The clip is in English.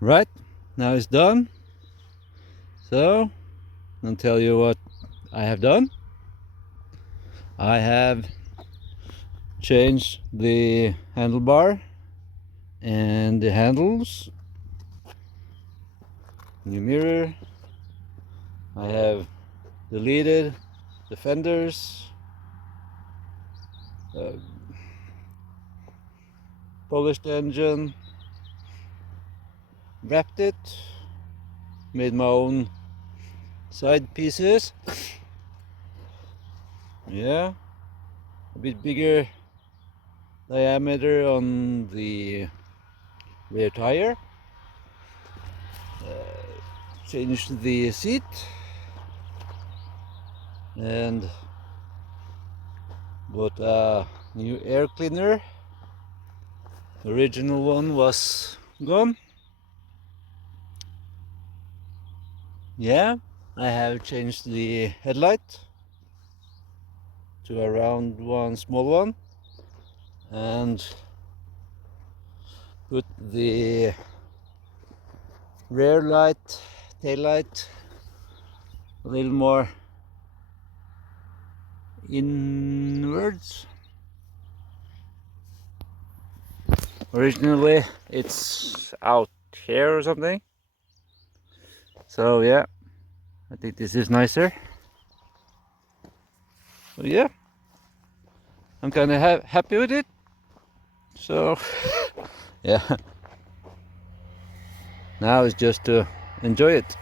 Right, now it's done. So I'll tell you what I have done. I have changed the handlebar and the handles, new mirror. I have deleted the fenders, polished the engine, wrapped it, made my own side pieces. Yeah, a bit bigger diameter on the rear tire. Changed the seat and bought a new air cleaner. The original one was gone. Yeah, I have changed the headlight to a round one, small one, and put the rear light, tail light a little more inwards. Originally it's out here or something, so yeah, I think this is nicer. So yeah, I'm kind of happy with it. So yeah, now it's just to enjoy it.